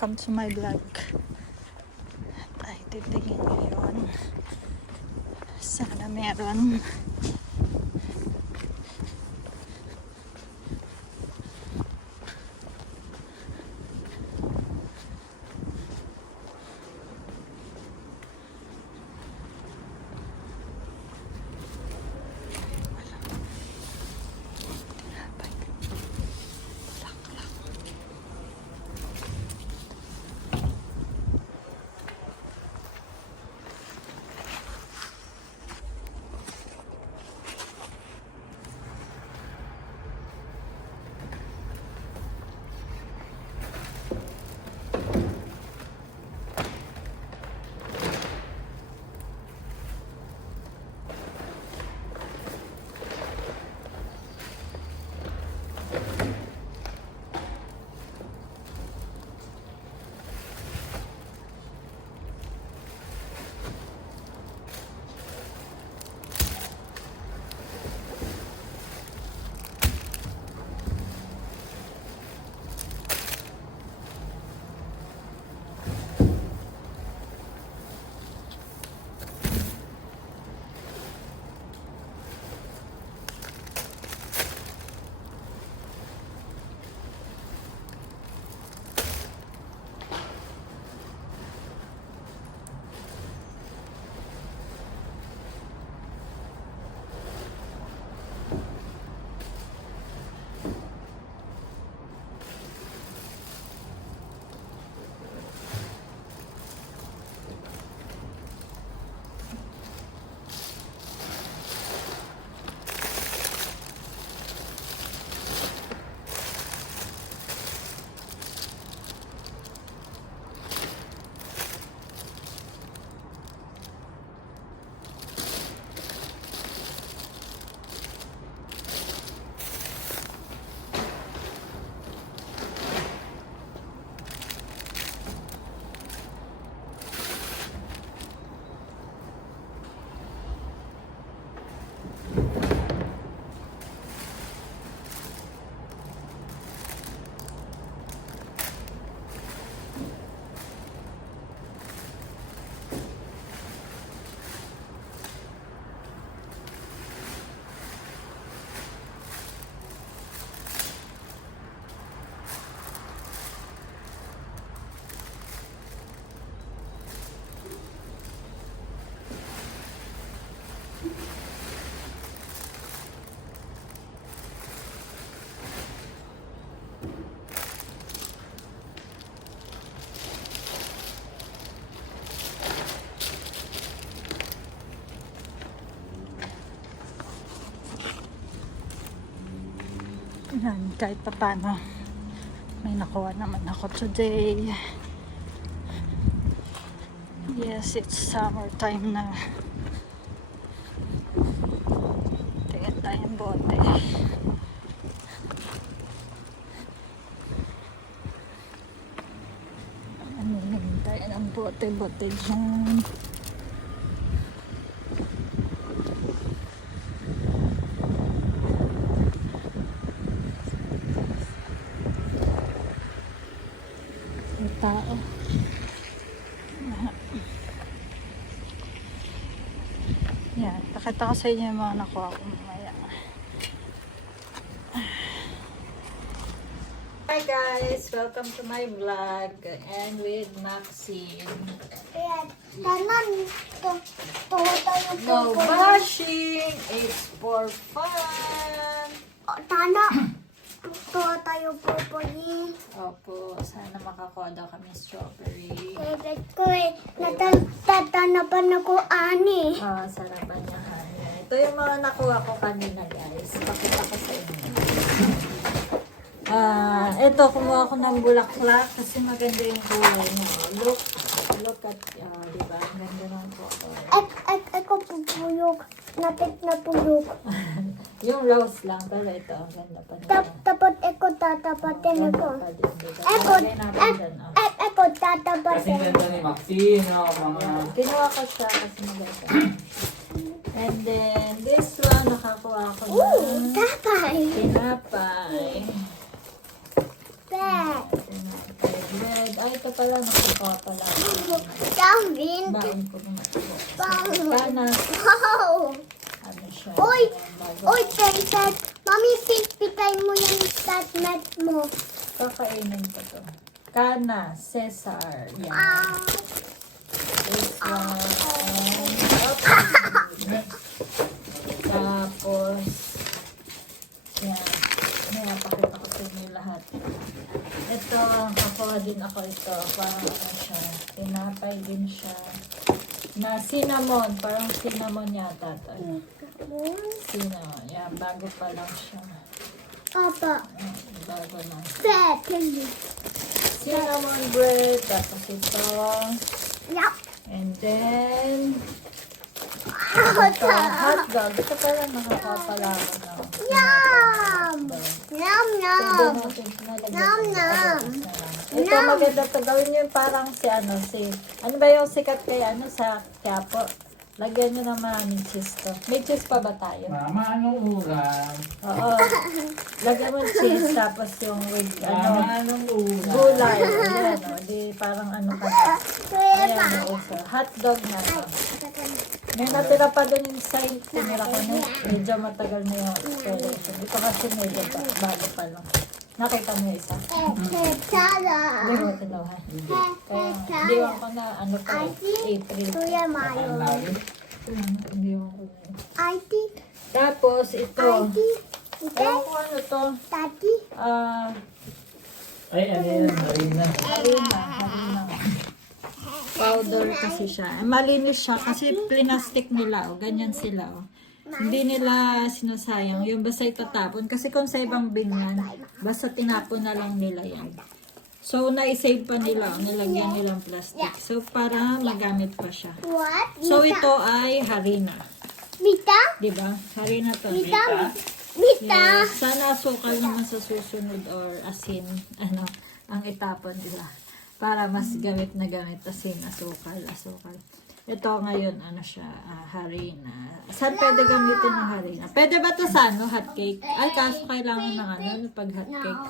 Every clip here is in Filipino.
welcome to my vlog. At ay titingin ngayon. Sana meron. Kahit pa paano. May nakuha naman ako today. Yes, it's summertime na. Tingin tayong bote. Ano naman tayo ng bote-bote dyan. Tao. Yan, pakita ko sa inyo yung mga nakuha ko mamaya. Hi guys! Welcome to my vlog and with Maxine. No bashing! It's for fun! Tana, to tayo po po ni. Opo, sana makakuha daw kami strawberry. Kaya ko eh, natatana pa na ko ani. Ah, sarapan niya kanya. Ito yung mga nakuha ko kanina, guys. Pakita ko sa inyo. Ah, ito, kumuha ko ng bulaklak kasi maganda yung kulay mo. Look, look at, ah, di ba? Ang ganda ng color. Ek, ek, ek, ko pupuyok. Napit na puyok. yung rose lang, pero ito, ang ganda pa Tap, nila. tatapatin Ganda ako. ek, dyan, oh. ek, eko Kasing tatapatin. ganda ni Maxine, no? Mga... Ayan. Kinuha ko siya kasi maganda. And then, this one, nakakuha ko Ooh, ng tapay. tinapay. Bek. Tinapay bread. Ay, ito Uy, Princess. Mami, pipitay mo yung tatmet mo. Kakainin ko to. Kana, Cesar. Yan. This one. And, tapos, yan. May pakita ko sa inyo lahat. Ito, kakuha din ako ito. Parang ano siya. Tinapay din siya. Na cinnamon. Parang cinnamon yata to. Cinnamon. Yan, bago pa lang siya. Papa. Yan, Bago lang. Second. Cinnamon bread. Tapos ito. Yup. And then, Hot ito, hot dog. Ito pala nakakawa pala ako ng Yum! Yum, yum. na lang. Ito maganda to. Gawin nyo yung parang si ano, si, ano ba yung sikat kay ano sa Quiapo? Lagyan nyo ng maraming cheese to. May cheese pa ba tayo? Mama, anong ulam? Oo. Lagyan mo cheese tapos yung with Mama, ano, anong ulam? gulay. Ayan o. Di parang ano ka. Ayan o. So, hot dog na to. May natira pa doon yung side. Tinira ko na. Medyo matagal na yung expiration. Ito kasi medyo ba, bago pa lang. Nakita mo yung isa. Hindi mo tinuhan. Kaya, hindi ko na ano pa, April. Kuya Mayo. Hindi ko na. IT. Tapos, ito. IT. Okay. Ewan ko ano to. Tati. Ah, Ay, ano yan? Harina. harina. Harina. Powder kasi siya. Malinis siya kasi plastic nila. O, ganyan sila. O. Hindi nila sinasayang. Yung basta itatapon. Kasi kung sa ibang binyan, basta tinapon na lang nila yan. So, na-save pa nila. Nilagyan nilang plastic. So, para magamit pa siya. So, ito ay harina. Mita? Diba? Harina to. Mita? Mita? Yes. Sana asukal naman sa susunod or asin, ano, ang itapon nila. Para mas gamit na gamit asin, asukal, asukal. Ito ngayon, ano siya, ah, harina. Saan pwede gamitin ng harina? Pwede ba to sa ano, hot cake? Ay, kaso kailangan ng ano, pag hot cake.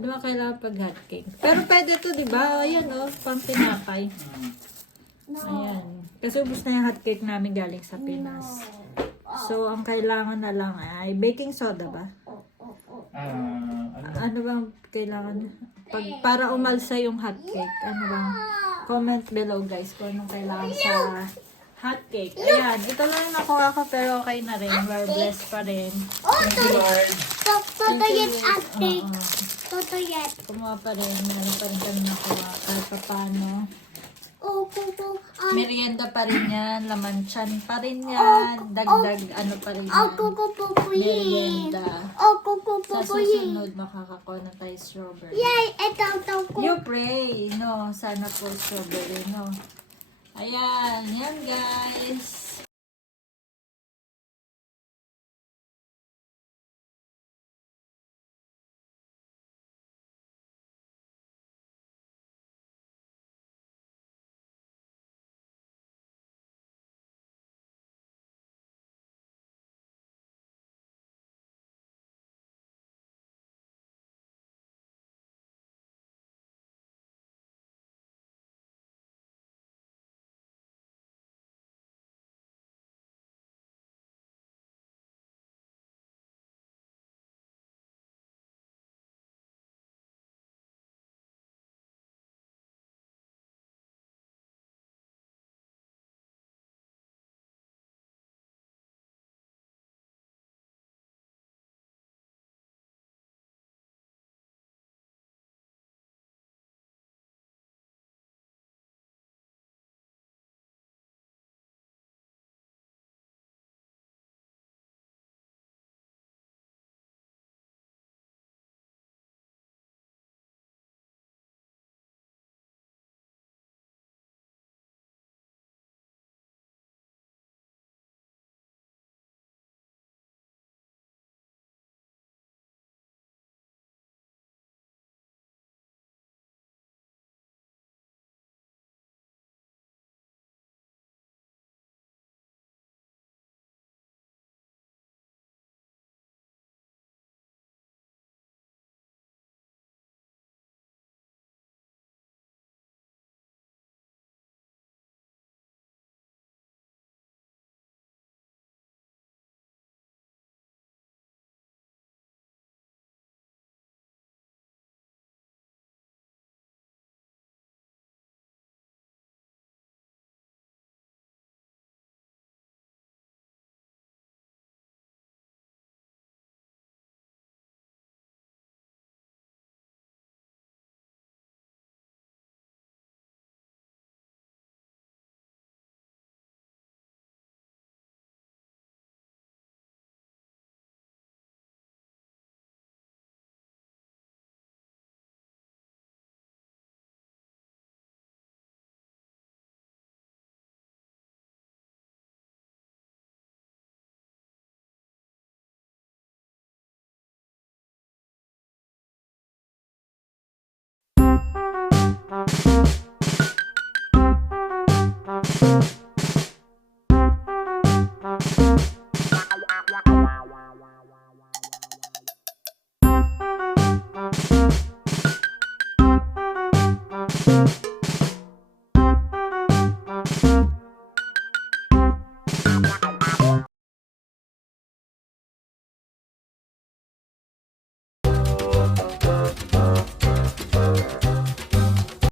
Ano ba kailangan pag hot cake? Pero pwede to, di ba? Ayan, oh, pang tinapay. Ayan. Kasi ubus na yung hot cake namin galing sa Pinas. So, ang kailangan na lang ay baking soda ba? Ah, ano? Ano bang kailangan? Pag, para umalsa yung hot cake. Ano bang? Comment below guys kung anong kailangan sa hot cake. Ayan. Ito lang yung nakuha ko pero okay na rin. We're blessed pa rin. Oh, Lord. to- Toto yet ate. Oo. Toto yet. Kumuha pa rin. Meron pa rin kami nakuha. Kahit pa paano. Oh, kuko. Um, Merienda pa rin yan. Laman chan pa rin yan. Dagdag ano pa rin oh, yan. kuko pupuyin. Merienda. Oh, kuko Sa pupuyin. susunod, makakakuha na tayo strawberry. Yay! Ito, ito, kuko. You pray, no? Sana po strawberry, no? Ayan, yan guys. Uh,